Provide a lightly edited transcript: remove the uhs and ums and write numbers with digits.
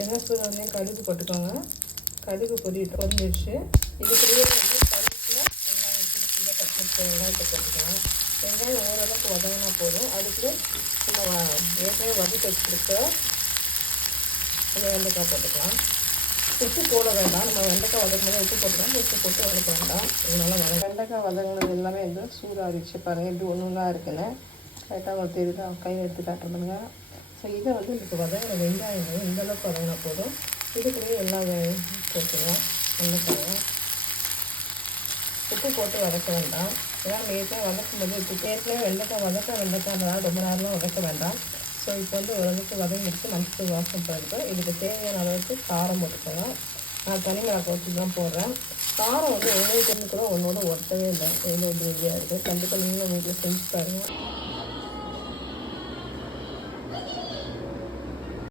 எண்ணெய் சூடானே கடுகு போட்டுக்கோங்க. கடுகு பொரிஞ்சிடுச்சு. இதுக்குள்ளேயே வந்து பருப்பில் வெங்காயம் சின்ன கட் பண்ணி வெங்காயத்தை போட்டுக்கலாம். வெங்காயம் ஓரளவுக்கு வதங்கினா போதும். அதுக்கு நம்ம ஏற்கனவே வதக்கி வச்சுருக்க அந்த வெண்டைக்காய் போட்டுக்கலாம். உப்பு போட வேண்டாம். நம்ம வெண்டைக்காய் வதக்கும் போது உப்பு போட்டுக்கலாம். உப்பு போட்டு வதக்க வேண்டாம். இதனால் வெண்டைக்காய் வதங்கினது எல்லாமே வந்து சூடாகிடுச்சு. பாருங்கள் எப்படி ஒன்று ஒன்றா இருக்குன்னு கரெக்டாக உங்களுக்கு தெரியுதா? கையில் எடுத்து காட்டுறதுங்க. ஸோ இதை வந்து இப்போ வதங்கின வெங்காயம் இந்தளவுக்கு வதங்கினா போதும். இதுக்குள்ளேயே எல்லா போட்டுக்கலாம். வெண்டைக்காயை உப்பு போட்டு வதக்க வேண்டாம். ஏன்னா நம்ம ஏற்கனவே வதக்கும் போது உப்பு ஏற்கனவே வெண்டைக்காய் வெண்டைக்காய் ரொம்ப நேரம்லாம் வதக்க வேண்டாம். ஸோ இப்போ வந்து ஓரளவுக்கு வதங்கிடுச்சு. மஞ்சள் வாசம் போயிருக்கு. இதுக்கு தேவையான அளவுக்கு காரம் போட்டுக்கலாம். நான் தனி மிளகாய் வச்சு தான் போடுறேன். காரம் வந்து ஒன்று கூட ஒன்றோட ஒட்டவே இல்லை. எவ்வளோ உதவியாக இருக்குது. கண்டிப்பாக நீங்களும் வீட்டில் செஞ்சு பாருங்கள்.